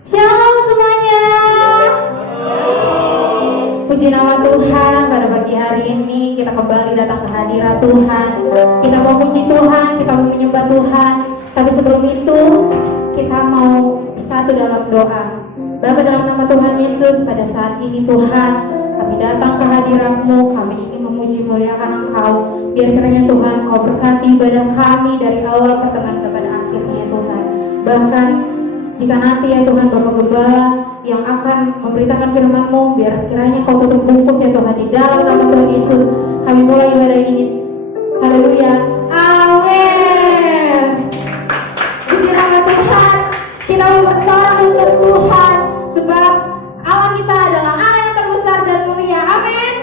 Shalom semuanya. Puji nama Tuhan, pada pagi hari ini kita kembali datang ke hadirat Tuhan. Kita mau puji Tuhan, kita mau menyembah Tuhan. Tapi sebelum itu kita mau bersatu dalam doa. Bapa, dalam nama Tuhan Yesus, pada saat ini Tuhan, kami datang ke hadirat-Mu, kami ingin memuji muliakan Engkau. Biar kiranya Tuhan Kau berkati ibadah kami dari awal pertengahan kepada akhirnya Tuhan. Bahkan jika nanti ya Tuhan Bapak Gembala yang akan memberitakan firman-Mu, biar kiranya Kau tutup bungkus ya Tuhan, di dalam nama Tuhan Yesus. Kami mulai ibadah ini. Haleluya. Amin. Puji nama Tuhan. Kita mau bersorak untuk Tuhan, sebab Allah kita adalah Allah yang terbesar dan mulia. Amin.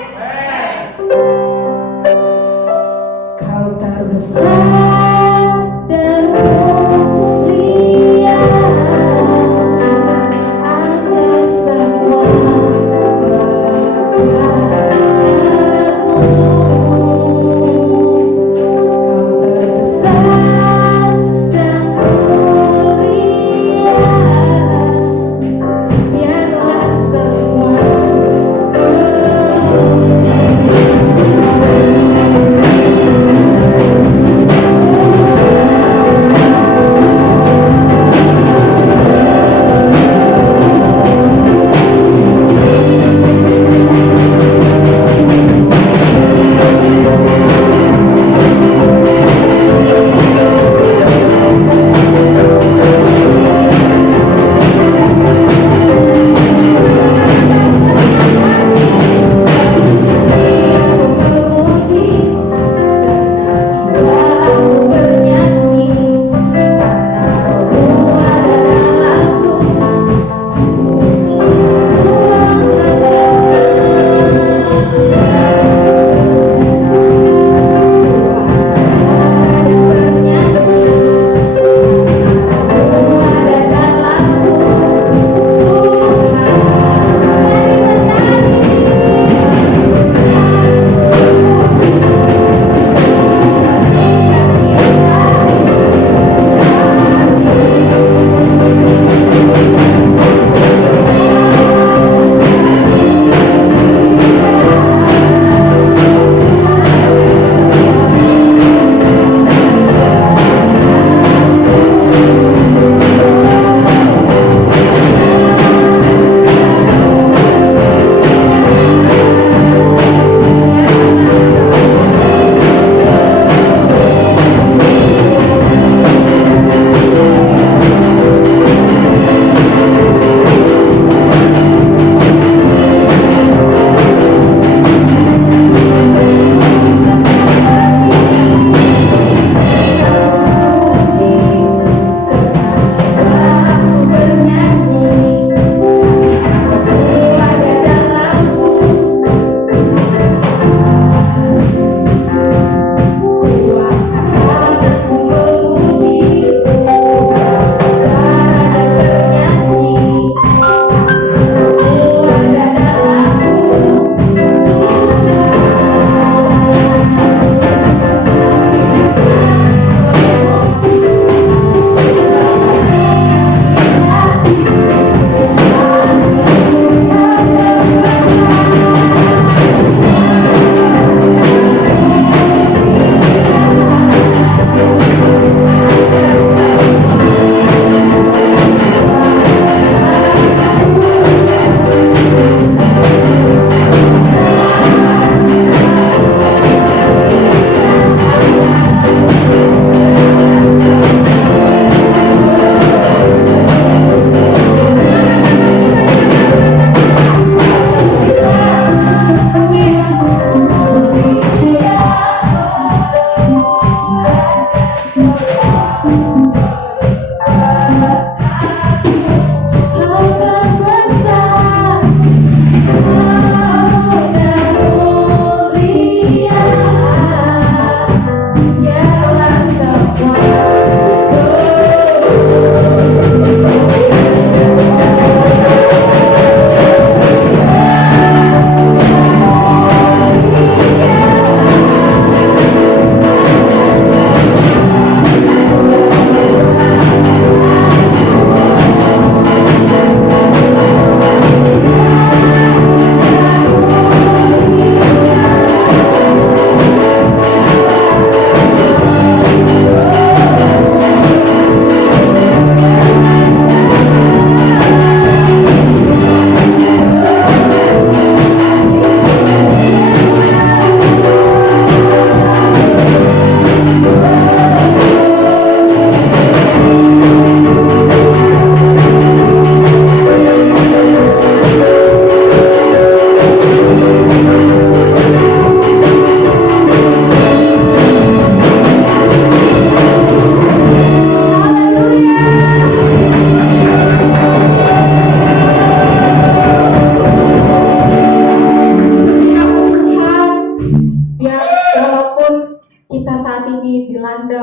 Kau terbesar dan mulia, ajaib semua perbuatanmu.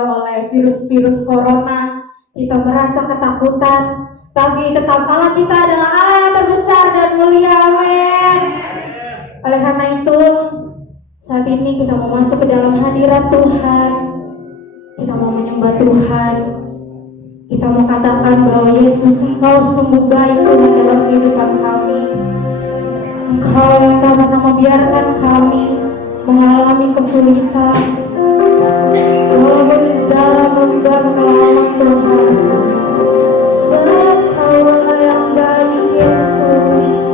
oleh virus-virus corona, kita merasa ketakutan, tapi tetap Allah kita adalah Allah yang terbesar dan mulia. Amin. Oleh karena itu, saat ini kita mau masuk ke dalam hadirat Tuhan. Kita mau menyembah Tuhan. Kita mau katakan bahwa Yesus, Engkau sungguh baik Tuhan dalam kehidupan kami. Engkau yang tak pernah membiarkan kami mengalami kesulitan, walaupun dalam lembah kelaman Tuhan. Sebab Engkau yang baik Yesus.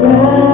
Right.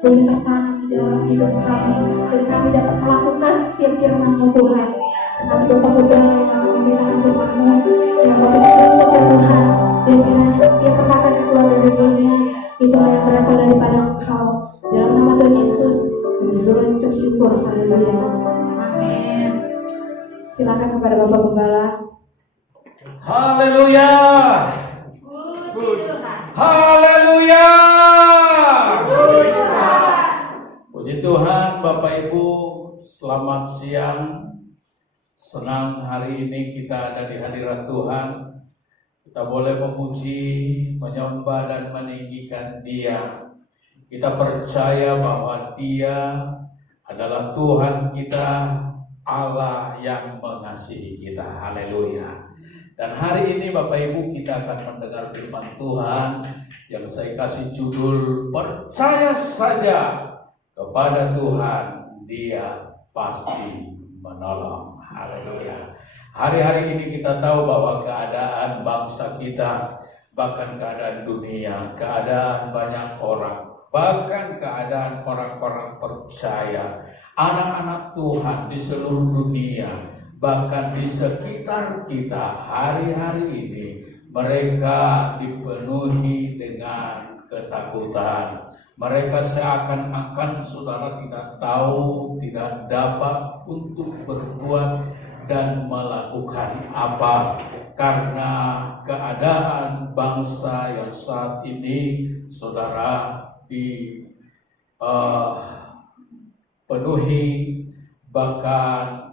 boleh tertanam di dalam hidup kami, dan kami dapat melakukan setiap firman-Mu Tuhan. Kami Bapak Gembala yang akan memberitakan firman-Mu yang begitu khusus ya Tuhan, dan kiranya setiap perkataan yang keluar dari mulutnya itulah yang berasal daripada Engkau. Dalam nama Tuhan Yesus kami berucap syukur. Haleluya, amin. Silakan kepada Bapak Gembala. Haleluya. Haleluya. Puji Tuhan, Bapak Ibu, selamat siang. Senang hari ini kita ada di hadirat Tuhan. Kita boleh memuji, menyembah dan meninggikan Dia. Kita percaya bahwa Dia adalah Tuhan kita, Allah yang mengasihi kita. Haleluya. Dan hari ini Bapak Ibu kita akan mendengar firman Tuhan yang saya kasih judul percaya saja kepada Tuhan, Dia pasti menolong. Haleluya. Hari-hari ini kita tahu bahwa keadaan bangsa kita, bahkan keadaan dunia, keadaan banyak orang, bahkan keadaan orang-orang percaya, anak-anak Tuhan di seluruh dunia, bahkan di sekitar kita hari-hari ini, mereka dipenuhi dengan ketakutan. Mereka seakan-akan saudara tidak tahu, tidak dapat untuk berbuat dan melakukan apa, karena keadaan bangsa yang saat ini saudara dipenuhi, bahkan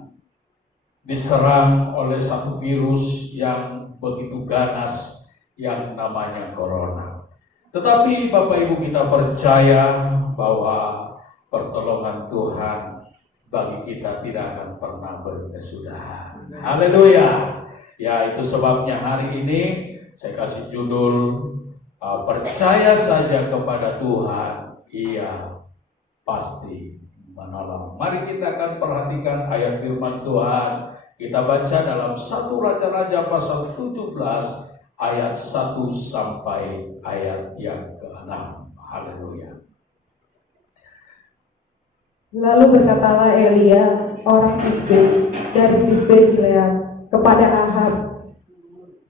diserang oleh satu virus yang begitu ganas yang namanya corona. Tetapi Bapak Ibu kita percaya bahwa pertolongan Tuhan bagi kita tidak akan pernah berkesudahan. Haleluya. Ya, itu sebabnya hari ini saya kasih judul percaya saja kepada Tuhan, Ia pasti menolong. Mari kita akan perhatikan ayat firman Tuhan. Kita baca dalam 1 Raja-Raja pasal 17 ayat 1 sampai ayat yang ke-6. Haleluya. Lalu berkatalah Elia, orang Tisbe dari Tisbe Gilead, kepada Ahab,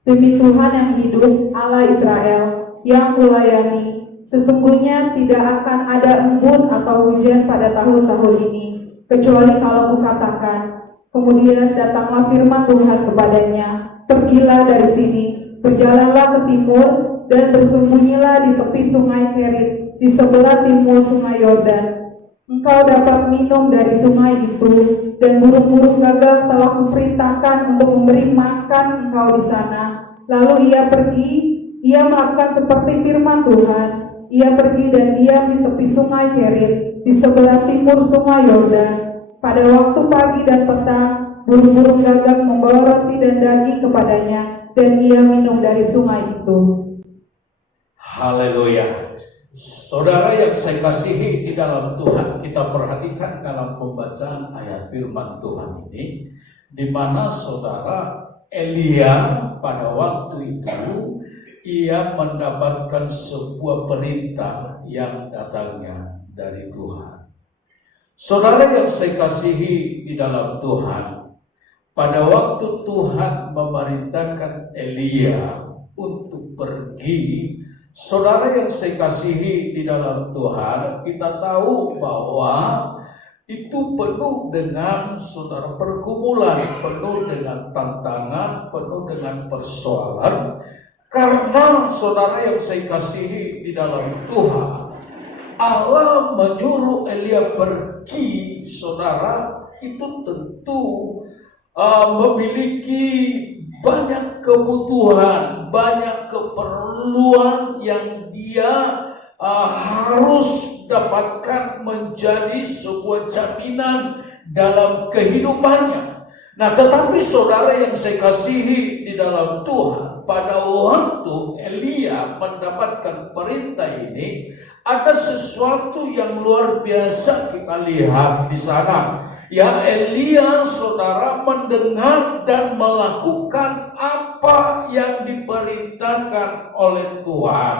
demi Tuhan yang hidup, Allah Israel, yang kulayani, sesungguhnya tidak akan ada embun atau hujan pada tahun-tahun ini, kecuali kalau kukatakan. Kemudian datanglah firman Tuhan kepadanya, pergilah dari sini, berjalanlah ke timur, dan bersembunyilah di tepi sungai Kerit, di sebelah timur sungai Yordan. Engkau dapat minum dari sungai itu, dan burung-burung gagak telah kuperintahkan untuk memberi makan engkau di sana. Lalu ia pergi, ia melakukan seperti firman Tuhan. Ia pergi dan diam di tepi sungai Kerit, di sebelah timur sungai Yordan. Pada waktu pagi dan petang, burung-burung gagak membawa roti dan daging kepadanya, dan ia minum dari sungai itu. Haleluya. Saudara yang saya kasihi di dalam Tuhan, kita perhatikan dalam pembacaan ayat firman Tuhan ini, di mana saudara Elia pada waktu itu ia mendapatkan sebuah perintah yang datangnya dari Tuhan. Saudara yang saya kasihi di dalam Tuhan, pada waktu Tuhan memerintahkan Elia untuk pergi, saudara yang saya kasihi di dalam Tuhan, kita tahu bahwa itu penuh dengan saudara pergumulan, penuh dengan tantangan, penuh dengan persoalan. Karena saudara yang saya kasihi di dalam Tuhan, Allah menyuruh Elia pergi, saudara, itu tentu memiliki banyak kebutuhan, banyak keperluan yang dia harus dapatkan menjadi sebuah jaminan dalam kehidupannya. Nah, tetapi saudara yang saya kasihi di dalam Tuhan, pada waktu Elia mendapatkan perintah ini, ada sesuatu yang luar biasa kita lihat di sana. Ya, Elia saudara mendengar dan melakukan apa yang diperintahkan oleh Tuhan.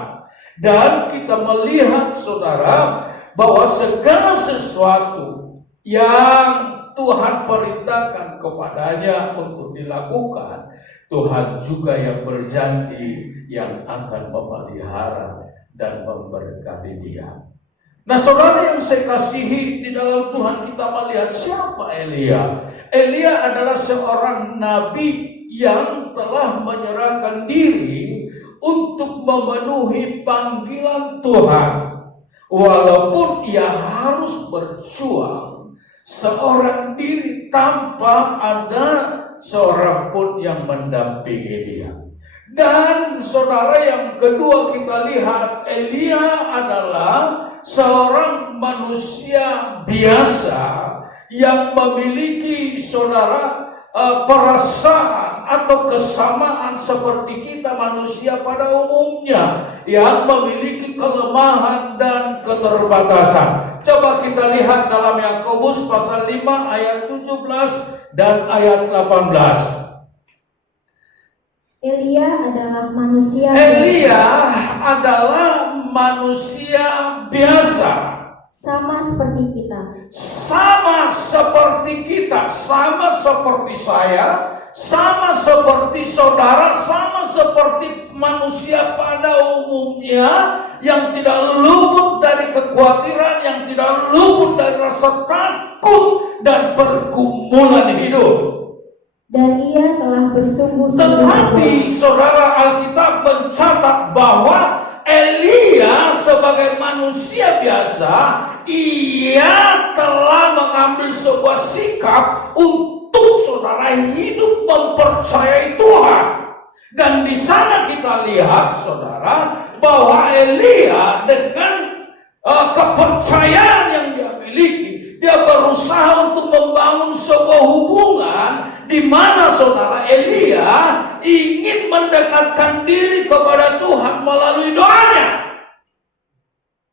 Dan kita melihat saudara bahwa segala sesuatu yang Tuhan perintahkan kepadanya untuk dilakukan, Tuhan juga yang berjanji yang akan memelihara dan memberkati dia. Nah, saudara yang saya kasihi, di dalam Tuhan kita melihat siapa Elia. Elia adalah seorang nabi yang telah menyerahkan diri untuk memenuhi panggilan Tuhan. Walaupun ia harus berjuang seorang diri tanpa ada seorang pun yang mendampingi dia. Dan saudara yang kedua kita lihat, Elia adalah seorang manusia biasa yang memiliki saudara perasaan atau kesamaan seperti kita manusia pada umumnya, yang memiliki kelemahan dan keterbatasan. Coba kita lihat dalam Yakobus pasal 5 ayat 17 dan ayat 18. Elia adalah manusia biasa, sama seperti kita. Sama seperti kita, sama seperti saya, sama seperti saudara, sama seperti manusia pada umumnya, yang tidak luput dari kekhawatiran, yang tidak luput dari rasa takut dan pergumulan hidup. Dan ia telah bersungguh-sungguh. Tetapi saudara, Alkitab mencatat bahwa Elia sebagai manusia biasa, ia telah mengambil sebuah sikap untuk saudara hidup mempercayai Tuhan. Dan di sana kita lihat saudara bahwa Elia dengan kepercayaan yang dia miliki, dia berusaha untuk membangun sebuah hubungan di mana saudara Elia ingin mendekatkan diri kepada Tuhan melalui doanya,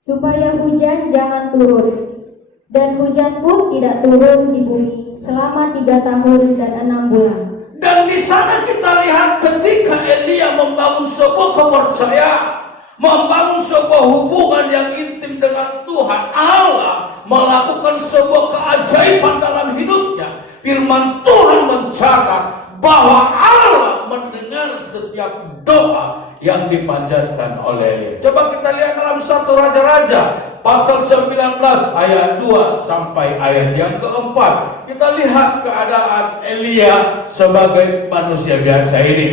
supaya hujan jangan turun, dan hujan pun tidak turun di bumi selama 3 tahun dan 6 bulan. Dan di sana kita lihat ketika Elia membangun sebuah kepercayaan, membangun sebuah hubungan yang intim dengan Tuhan, Allah melakukan sebuah keajaiban dalam hidupnya. Firman Tuhan mencatat bahwa Allah mendengar setiap doa yang dipanjatkan oleh Elia. Coba kita lihat dalam 1 Raja-Raja pasal 19 ayat 2 sampai ayat yang keempat. Kita lihat keadaan Elia sebagai manusia biasa ini.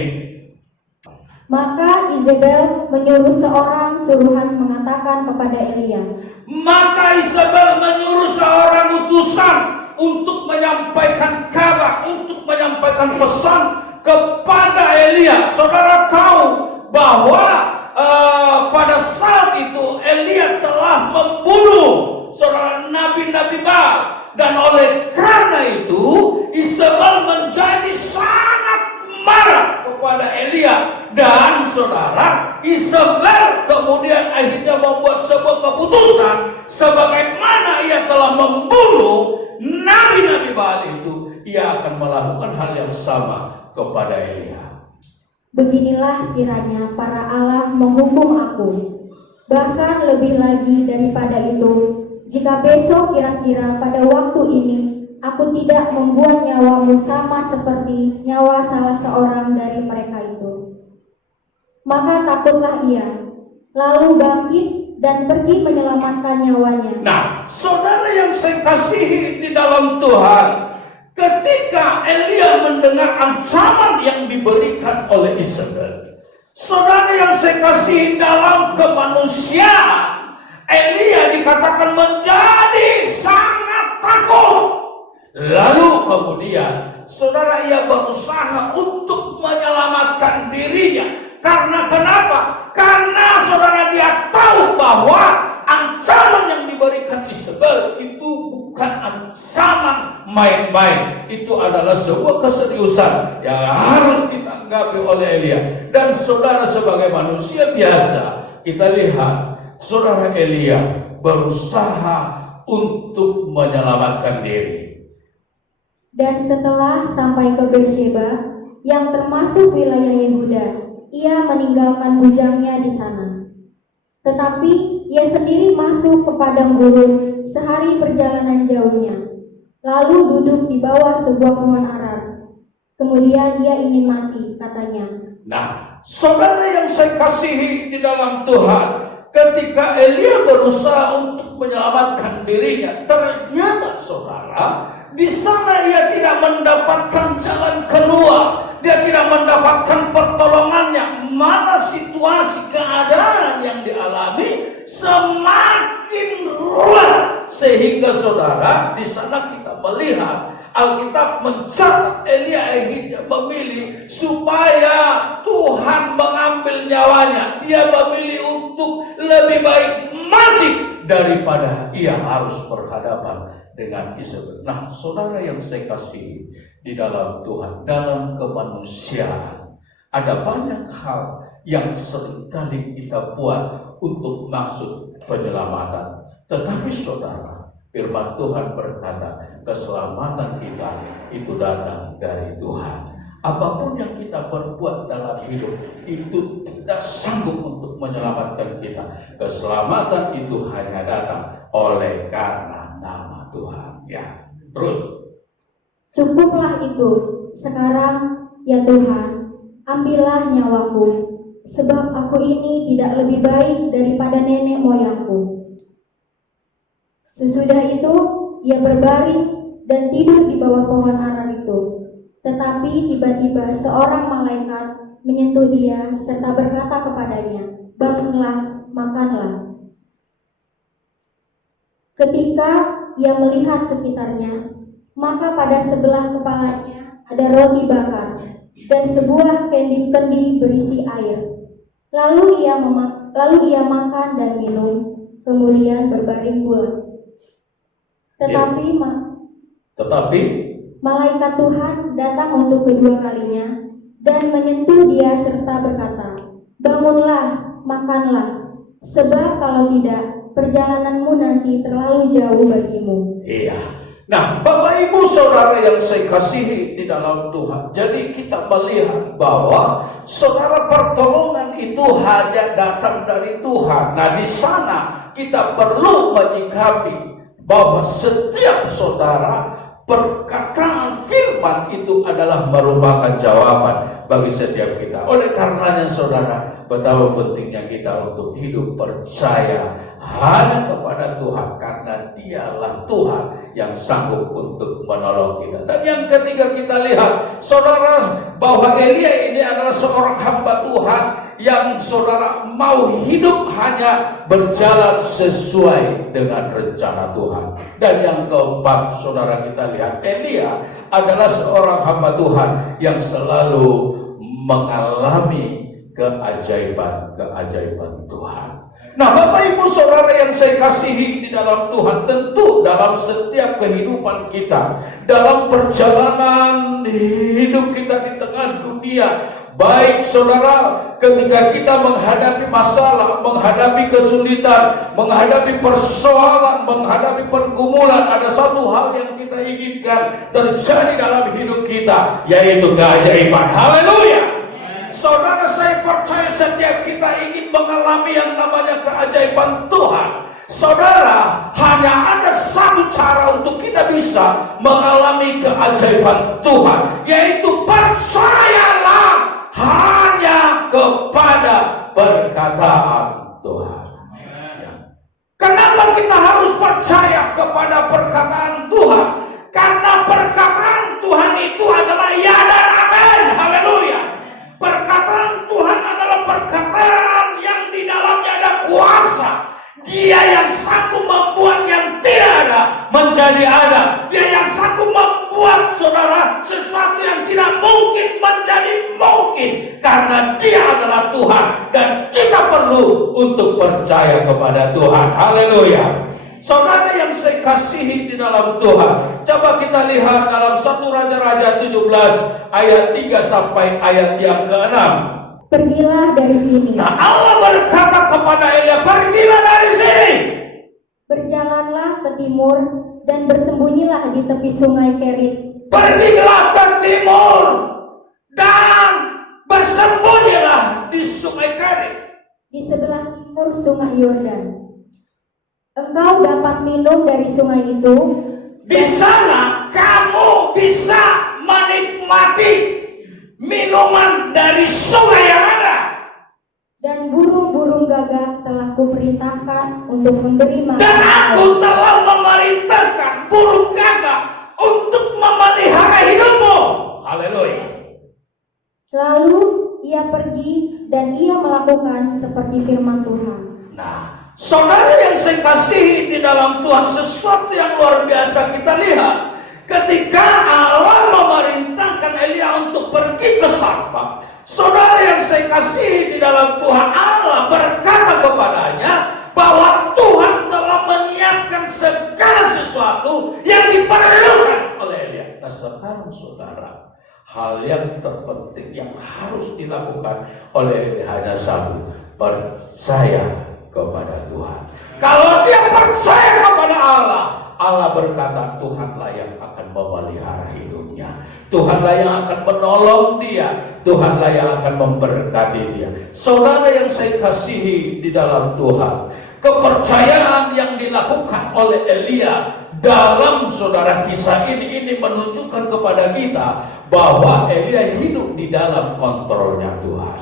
Maka Izebel menyuruh seorang suruhan mengatakan kepada Elia. Maka Izebel menyuruh seorang utusan untuk menyampaikan kabar, untuk menyampaikan pesan kepada Elia. Saudara tahu bahwa pada saat itu Elia telah membunuh saudara nabi-nabi Baal, dan oleh karena itu Izebel menjadi sangat marah kepada Elia. Dan saudara, Izebel kemudian akhirnya membuat sebuah keputusan, sebagaimana ia telah membunuh nabi-nabi Baal itu, ia akan melakukan hal yang sama kepada Elia. Beginilah kiranya para Allah menghukum aku, bahkan lebih lagi daripada itu, jika besok kira-kira pada waktu ini aku tidak membuat nyawamu sama seperti nyawa salah seorang dari mereka itu. Maka takutlah ia, lalu bangkit dan pergi menyelamatkan nyawanya. Nah, saudara yang saya kasihi di dalam Tuhan, ketika Elia mendengar ancaman yang diberikan oleh Izebel, saudara yang saya kasihi dalam kemanusiaan, Elia dikatakan menjadi sangat takut. Lalu kemudian saudara, ia berusaha untuk menyelamatkan dirinya. Karena kenapa? Karena saudara, dia tahu bahwa ancaman yang diberikan Izebel itu bukan ancaman main-main. Itu adalah sebuah keseriusan yang harus ditanggapi oleh Elia. Dan saudara, sebagai manusia biasa, kita lihat saudara Elia berusaha untuk menyelamatkan diri. Dan setelah sampai ke Beersheba, yang termasuk wilayah Yehuda, ia meninggalkan bujangnya di sana. Tetapi ia sendiri masuk masuk ke padang gurun sehari perjalanan jauhnya, lalu duduk di bawah sebuah pohon ara. Kemudian ia ingin mati, katanya. Nah, saudara yang saya kasihi di dalam Tuhan, ketika Elia berusaha untuk menyelamatkan dirinya, ternyata saudara, di sana ia tidak mendapatkan jalan keluar. Dia tidak mendapatkan pertolongannya. Mana situasi keadaan yang dialami semakin ruwet, sehingga saudara di sana kita melihat Alkitab mencatat Elia akhirnya memilih supaya Tuhan mengambil nyawanya. Dia memilih untuk lebih baik mati daripada ia harus berhadapan dengan Isabel. Nah, saudara yang saya kasihi di dalam Tuhan, dalam kemanusiaan, ada banyak hal yang seringkali kita buat untuk maksud penyelamatan. Tetapi saudara, firman Tuhan berkata, keselamatan kita itu datang dari Tuhan. Apapun yang kita perbuat dalam hidup itu tidak sanggup untuk menyelamatkan kita. Keselamatan itu hanya datang oleh karena nama Tuhan. Ya, terus. Cukuplah itu, sekarang ya Tuhan, ambillah nyawaku, sebab aku ini tidak lebih baik daripada nenek moyangku. Sesudah itu, ia berbaring dan tidur di bawah pohon ara itu. Tetapi tiba-tiba seorang malaikat menyentuh dia serta berkata kepadanya, bangunlah, makanlah. Ketika ia melihat sekitarnya, maka pada sebelah kepalanya ada roti bakar dan sebuah kendi berisi air. Lalu ia makan dan minum, kemudian berbaring pula. Tetapi malaikat Tuhan datang untuk kedua kalinya dan menyentuh dia serta berkata, bangunlah, makanlah, sebab kalau tidak, perjalananmu nanti terlalu jauh bagimu. Iya. Nah, Bapak Ibu Saudara yang saya kasihi di dalam Tuhan, jadi kita melihat bahwa saudara, pertolongan itu hanya datang dari Tuhan. Nah, di sana kita perlu menyikapi bahwa setiap saudara, perkataan firman itu adalah merupakan jawaban bagi setiap kita. Oleh karenanya saudara, betapa pentingnya kita untuk hidup percaya hanya kepada Tuhan, karena dialah Tuhan yang sanggup untuk menolong kita. Dan yang ketiga, kita lihat saudara bahwa Elia ini adalah seorang hamba Tuhan yang saudara mau hidup hanya berjalan sesuai dengan rencana Tuhan. Dan yang keempat, saudara, kita lihat Elia adalah seorang hamba Tuhan yang selalu mengalami keajaiban Tuhan. Nah, Bapak Ibu Saudara yang saya kasihi di dalam Tuhan, tentu dalam setiap kehidupan kita, dalam perjalanan hidup kita di tengah dunia, baik saudara, ketika kita menghadapi masalah, menghadapi kesulitan, menghadapi persoalan, menghadapi pergumulan, ada satu hal yang kita inginkan terjadi dalam hidup kita, yaitu keajaiban. Haleluya. Saudara, saya percaya setiap kita ingin mengalami yang namanya keajaiban Tuhan. Saudara, hanya ada satu cara untuk kita bisa mengalami keajaiban Tuhan, yaitu percayalah hanya kepada perkataan Tuhan. Kenapa kita harus percaya kepada perkataan Tuhan? Karena perkataan Tuhan itu adalah ya dan amin. Haleluya. Perkataan Tuhan adalah perkataan yang di dalamnya ada kuasa. Dia yang sanggup membuat yang tidak ada menjadi ada. Dia yang sanggup membuat saudara sesuatu yang tidak mungkin menjadi mungkin, karena dia adalah Tuhan. Dan kita perlu untuk percaya kepada Tuhan. Haleluya. Saudara yang saya kasihi di dalam Tuhan, coba kita lihat dalam 1 Raja-Raja 17 ayat 3 sampai ayat yang ke-6. Pergilah dari sini. Nah, Allah berkata kepada Elia, pergilah dari sini. Berjalanlah ke timur dan bersembunyilah di tepi sungai Kerit. Pergilah ke timur dan bersembunyilah di sungai Kerit. Di sebelah timur sungai Yordan. engkau dapat minum dari sungai itu. Di sana kamu bisa menikmati minuman dari sungai yang ada. Dan burung-burung gagak telah kuperintahkan untuk memberi makan. Dan aku telah memerintahkan burung gagak untuk memelihara hidupmu. Haleluya. Lalu ia pergi dan ia melakukan seperti firman Tuhan. Nah, saudara yang saya kasihi di dalam Tuhan, sesuatu yang luar biasa kita lihat ketika Allah memerintahkan Elia untuk pergi ke Sarfat. Saudara yang saya kasihi di dalam Tuhan, Allah berkata kepadanya bahwa Tuhan telah menyiapkan segala sesuatu yang diperlukan oleh Elia. Nah sekarang saudara, hal yang terpenting yang harus dilakukan oleh Elia hanya satu: percaya kepada Tuhan. Kalau dia percaya kepada Allah, Allah berkata Tuhanlah yang akan memelihara hidupnya, Tuhanlah yang akan menolong dia, Tuhanlah yang akan memberkati dia. Saudara yang saya kasihi di dalam Tuhan, kepercayaan yang dilakukan oleh Elia dalam saudara kisah ini menunjukkan kepada kita bahwa Elia hidup di dalam kontrolnya Tuhan.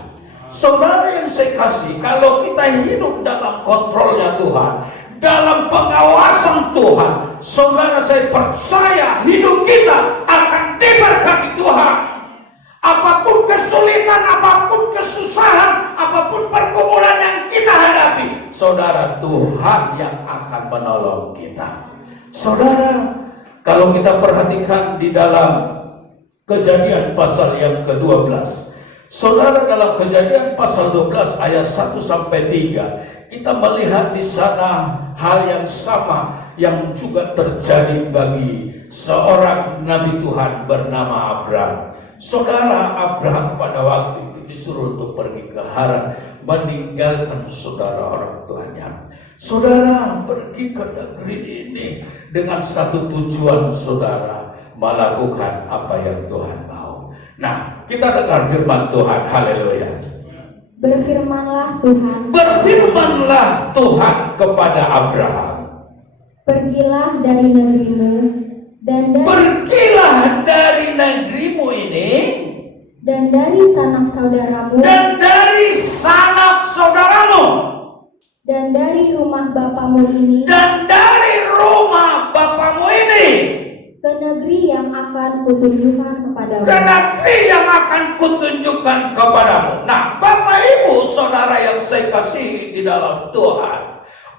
Saudara yang saya kasih, kalau kita hidup dalam kontrolnya Tuhan, dalam pengawasan Tuhan, saudara saya percaya hidup kita akan diberkati Tuhan. Apapun kesulitan, apapun kesusahan, apapun pergumulan yang kita hadapi, saudara, Tuhan yang akan menolong kita. Saudara, kalau kita perhatikan di dalam Kejadian pasal yang ke-12, saudara, dalam Kejadian pasal 12 ayat 1 sampai 3, kita melihat di sana hal yang sama yang juga terjadi bagi seorang nabi Tuhan bernama Abraham. Saudara, Abraham pada waktu itu disuruh untuk pergi ke Haran, meninggalkan saudara orang tuanya. Saudara pergi ke negeri ini dengan satu tujuan, saudara, melakukan apa yang Tuhan mau. Nah, kita dengar firman Tuhan. Haleluya. Berfirmanlah Tuhan. Berfirmanlah Tuhan kepada Abraham. Pergilah dari negerimu dan dari negerimu ini dan dari sanak saudaramu dan dari sanak saudaramu dan dari rumah bapamu ini dan dari rumah bapamu ini ke negeri yang akan kutunjukkan kepadamu. ke negeri yang akan kutunjukkan kepadamu. Nah, Bapak Ibu Saudara yang saya kasihi di dalam Tuhan,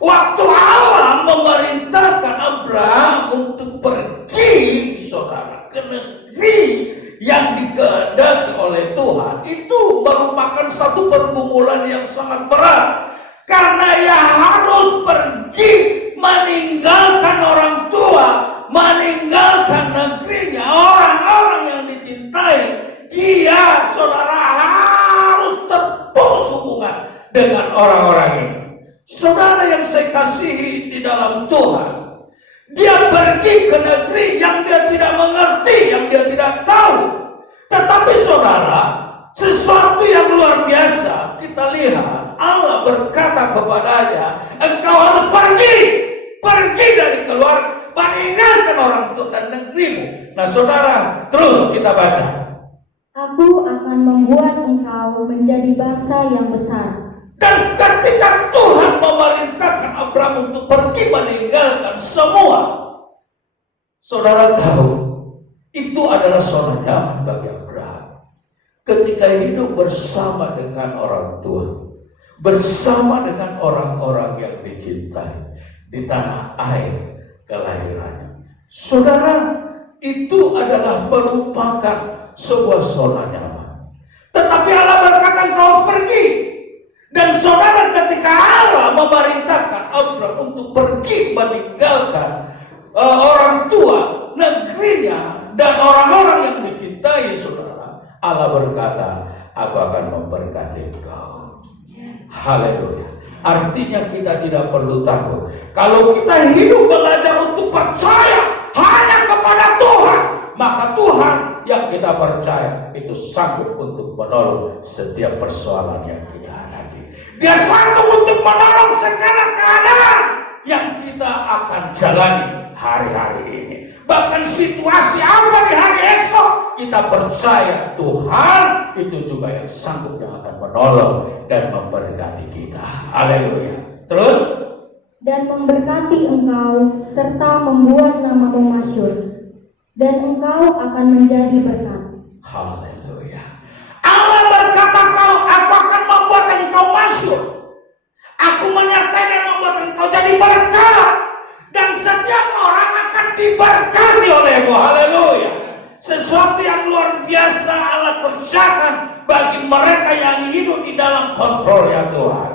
waktu Allah memerintahkan Abraham untuk pergi, saudara, ke negeri yang dikehendaki oleh Tuhan, itu merupakan satu pergumulan yang sangat berat, karena ia harus pergi meninggalkan orang tua, meninggalkan negerinya, orang-orang yang dicintai. Dia, saudara, harus terputus hubungan dengan orang-orang ini. Saudara yang saya kasihi di dalam Tuhan, dia pergi ke negeri yang dia tidak mengerti, yang dia tidak tahu. Tetapi saudara, sesuatu yang luar biasa kita lihat, Allah berkata kepadanya, engkau harus pergi dari keluarga, meninggalkan orang tua dan negerimu. Nah saudara, terus kita baca. Aku akan membuat engkau menjadi bangsa yang besar. Dan ketika Tuhan memerintahkan Abraham untuk pergi meninggalkan semua, saudara tahu, itu adalah zona nyaman bagi Abraham. Ketika hidup bersama dengan orang tua, bersama dengan orang-orang yang dicintai di tanah air kelahirannya. Saudara, itu adalah merupakan sebuah zona nyaman. Tetapi Allah berkata engkau harus pergi. Dan saudara, ketika Allah memerintahkan Abraham untuk pergi meninggalkan orang tua, negerinya, dan orang-orang yang dicintai, saudara, Allah berkata, aku akan memberkati engkau. Haleluya. Artinya kita tidak perlu takut. Kalau kita hidup belajar untuk percaya hanya kepada Tuhan, maka Tuhan yang kita percaya itu sanggup untuk menolong setiap persoalan yang kita hadapi. Dia sanggup untuk menolong segala keadaan yang kita akan jalani hari-hari ini. Bahkan situasi apa di hari esok, kita percaya Tuhan itu juga yang sanggup yang akan menolong dan memberkati kita. Haleluya. Terus, dan memberkati engkau serta membuat namamu masyhur, dan engkau akan menjadi berkat. haleluya. Allah berkata, aku akan membuat engkau masyhur. Aku menyertai dan membuat engkau jadi berkat. Dan setiap orang akan diberkati olehmu. Haleluya. Sesuatu yang luar biasa Allah kerjakan bagi mereka yang hidup di dalam kontrolnya Tuhan.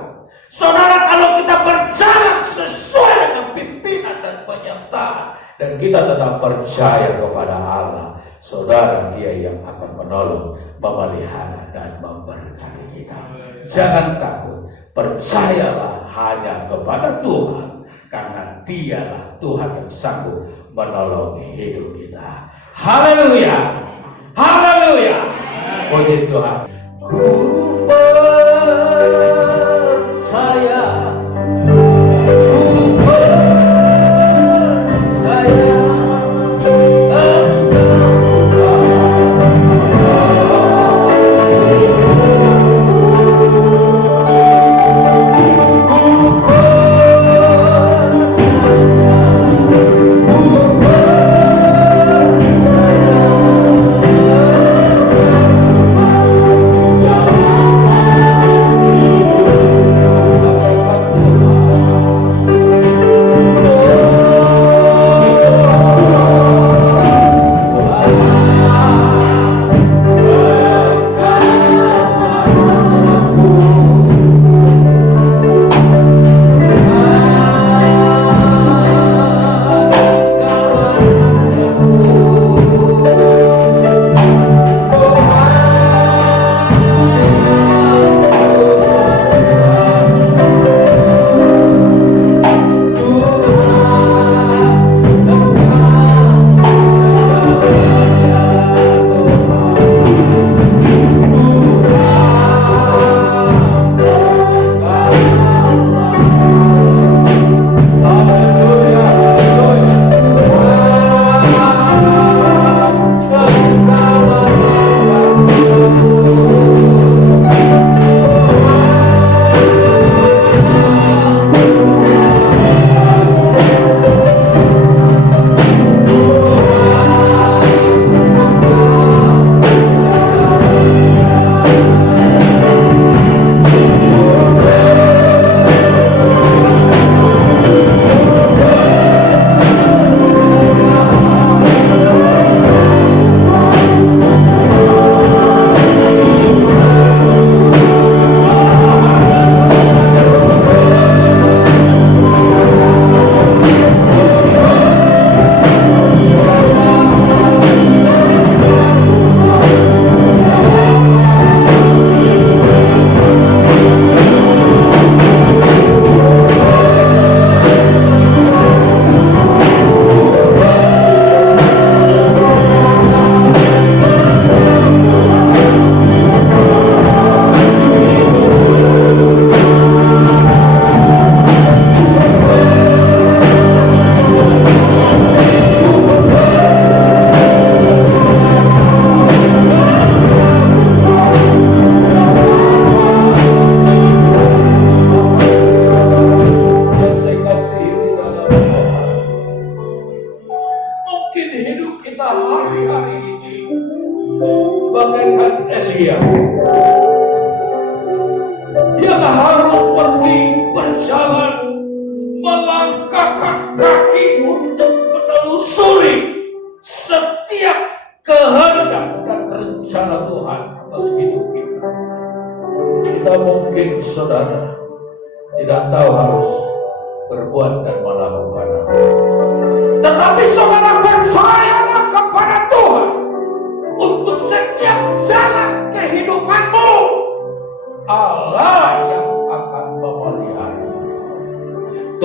Saudara, kalau kita berjalan sesuai dengan pimpinan dan penyertaan, dan kita tetap percaya kepada Allah, saudara, Dia yang akan menolong, memelihara, dan memberkati kita. Jangan takut, percayalah hanya kepada Tuhan, karena Dialah Tuhan yang sanggup menolong hidup kita. Haleluya, haleluya, puji Tuhan. Ku percaya, ku percaya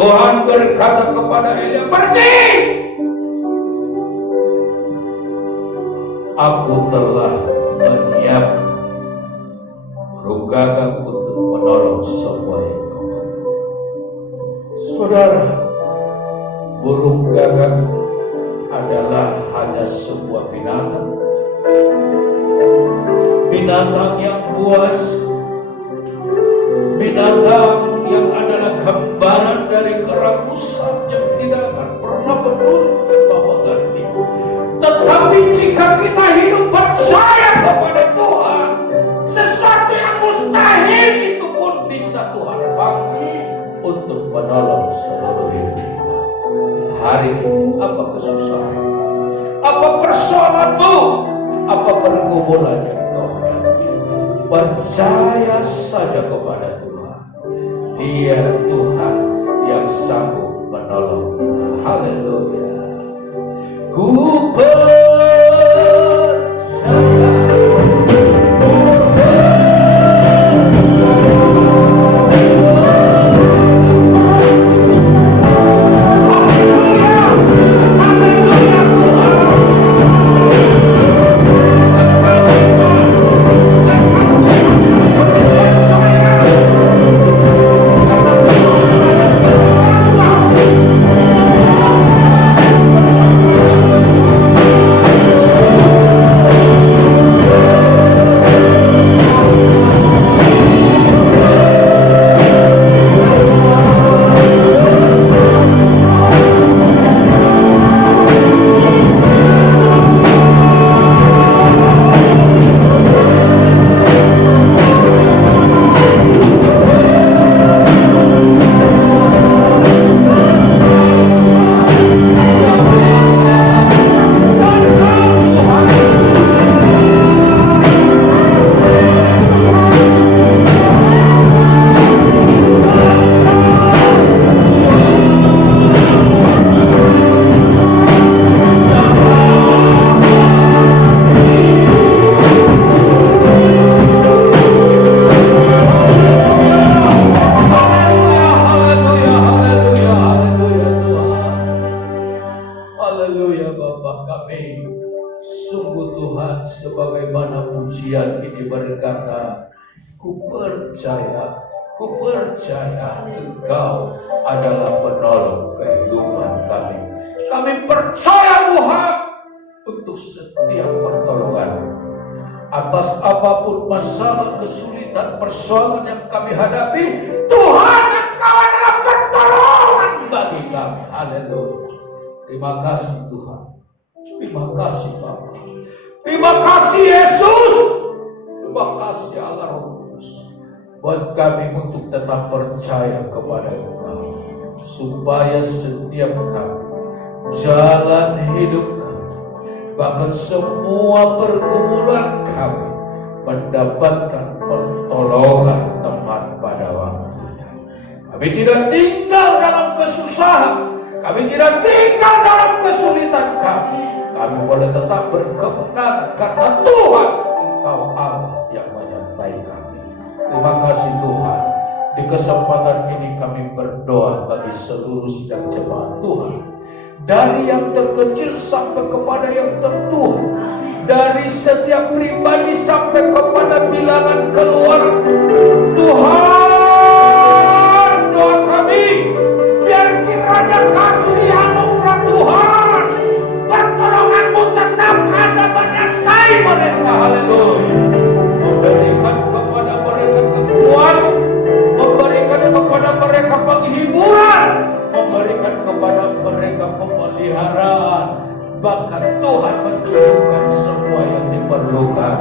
Tuhan berkata kepada Elia, pergi. Aku telah menyiapkan runggaga untuk menolong semua yang kau perlu. Saudara, burung gagak adalah hanya sebuah binatang yang buas, binatang yang adalah gambaran dari kerakusan yang tidak akan pernah berubah mengerti. Tetapi jika kita hidup percaya kepada Tuhan, sesuatu yang mustahil itu pun bisa Tuhan pakai untuk menolong seluruh hidup kita. Hari ini apa kesusahan, apa persoalanmu, apa pergumulan yang kau hadapi, percaya saja kepada Tuhan. Dia Tuhan yang sanggup menolong kita. Haleluya. Ku Ku percaya Engkau adalah penolong kehidupan kami. Kami percaya Tuhan untuk setiap pertolongan. Atas apapun masalah, kesulitan, persoalan yang kami hadapi, Tuhan Engkau adalah pertolongan bagi kami. Haleluya. Terima kasih Tuhan. Terima kasih Bapa. Terima kasih Yesus. Terima kasih Allah Roh Kudus. Buat kami untuk tetap percaya kepada Engkau, supaya setiap kami, jalan hidup kami, bahkan semua pergumulan kami mendapatkan pertolongan tepat pada waktunya. Kami tidak tinggal dalam kesusahan, kami tidak tinggal dalam kesulitan kami. Kami boleh tetap berkemenangan karena Tuhan Engkau Allah yang menyertai kami. Terima kasih Tuhan. Di kesempatan ini kami berdoa bagi seluruh sidang jemaat Tuhan, dari yang terkecil sampai kepada yang tertua, dari setiap pribadi sampai kepada bilangan keluarga. Tuhan, doa kami, biar kiranya kasih anugerah Tuhan, pertolongan-Mu tetap ada menyertai mereka. Haleluya. Memberikan kepada mereka kekuatan, memberikan kepada mereka penghiburan, memberikan kepada mereka pemeliharaan. Bahkan Tuhan mencukupkan semua yang diperlukan.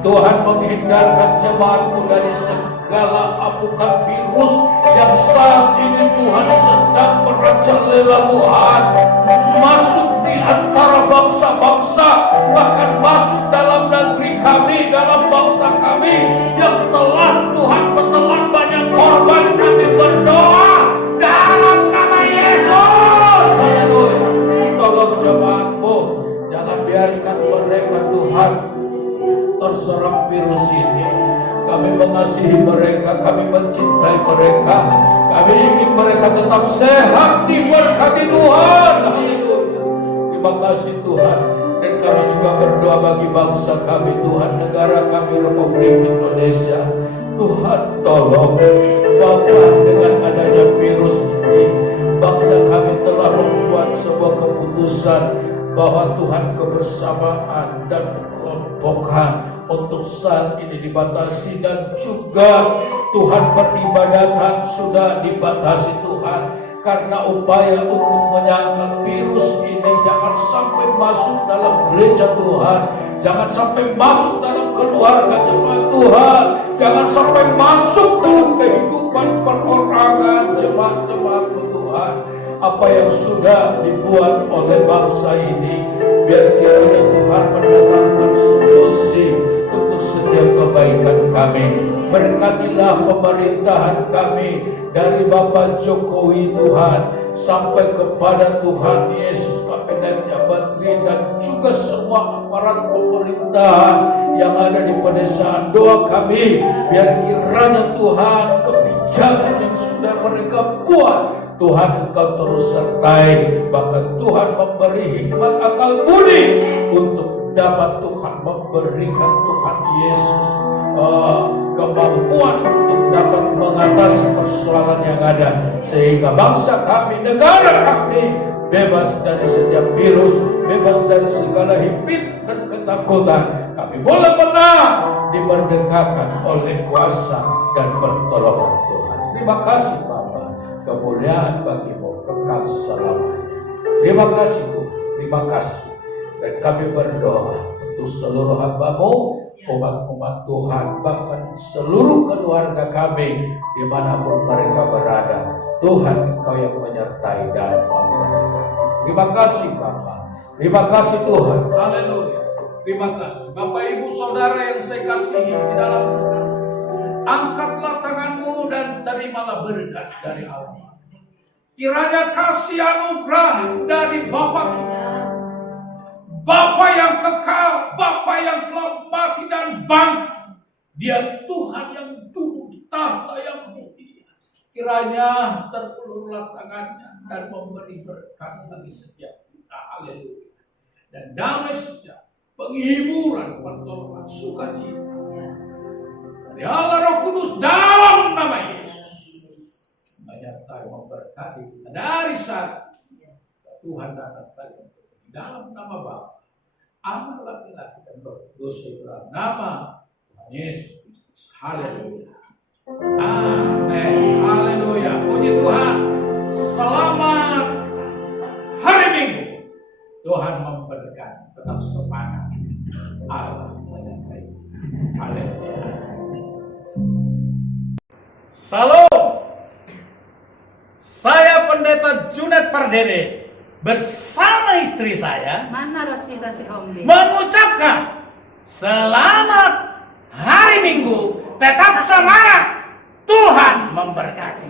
Tuhan menghindarkan jemaat-Mu dari segala amukan virus yang saat ini Tuhan sedang merajalela Tuhan, masuk di antara bangsa-bangsa, bahkan masuk dalam negeri kami, dalam bangsa kami yang telah Tuhan menelan banyak korban. Kami berdoa dalam nama Yesus. Haleluya. Tolong jemaat-Mu, jangan biarkan mereka Tuhan terserang virus ini. Kami mengasihi mereka, kami mencintai mereka, kami ingin mereka tetap sehat, diberkati Tuhan. Haleluya. Terima kasih Tuhan. Dan kami juga berdoa bagi bangsa kami Tuhan, negara kami Republik Indonesia. Tuhan tolong Bapa, dengan adanya virus ini, bangsa kami telah membuat sebuah keputusan bahwa Tuhan kebersamaan dan kelompokan untuk saat ini dibatasi, dan juga Tuhan peribadatan sudah dibatasi Tuhan, karena upaya untuk menyangkal virus ini jangan sampai masuk dalam gereja Tuhan, jangan sampai masuk dalam keluarga jemaat Tuhan, jangan sampai masuk dalam kehidupan perorangan jemaat-jemaat Tuhan. Apa yang sudah dibuat oleh bangsa ini, biar kiranya Tuhan mendatangkan solusi untuk setiap kebaikan kami. Berkatilah pemerintahan kami dari Bapak Jokowi Tuhan sampai kepada Tuhan Yesus Kabinetnya Menteri dan juga semua aparat pemerintahan yang ada di pedesaan. Doa kami biar kiranya Tuhan kebijakan yang sudah mereka buat, Tuhan Engkau terus sertai, bahkan Tuhan memberi hikmat akal budi untuk dapat Tuhan memberikan Tuhan Yesus kemampuan untuk dapat mengatasi persoalan yang ada, sehingga bangsa kami, negara kami bebas dari setiap virus, bebas dari segala himpit dan ketakutan. Kami boleh menang dimerdekakan oleh kuasa dan pertolongan Tuhan. Terima kasih Bapa, kemuliaan bagimu kekal selamanya. Terima kasih Tuhan, terima kasih. Dan kami berdoa untuk seluruh hamba-Mu, umat-umat Tuhan, bahkan seluruh keluarga kami dimanapun mereka berada. Tuhan Engkau yang menyertai dan memberkati. Terima kasih Bapa, terima kasih Tuhan. Haleluya. Terima kasih Bapak Ibu Saudara yang saya kasihi di dalam kasih. Angkatlah tanganmu dan terimalah berkat dari Allah. Kiranya kasih anugerah dari Bapa kita, Bapa yang kekal, Bapa yang telah mati dan bangkit, Dia Tuhan yang duduk di tahta yang mulia. Kiranya terulurlah tangannya dan memberi berkat bagi setiap kita. Haleluya. Dan damai sejahtera, penghiburan, pertolongan, sukacita dari Allah Roh Kudus dalam nama Yesus menyertai memberkati kita dari saat Tuhan datang lagi dalam nama Bapa, Anak, laki-laki dan Roh Kudus, dalam nama Tuhan Yesus Kristus. Haleluya. Amin. Haleluya. Puji Tuhan. Selamat hari Minggu. Tuhan memberkati. Tetap semangat. Allah menyertai. Haleluya. Salam. Saya Pendeta Junet Pardede bersama istri saya Mana Rosmita si Ombi mengucapkan selamat hari Minggu. Tetap semangat. Tuhan memberkati.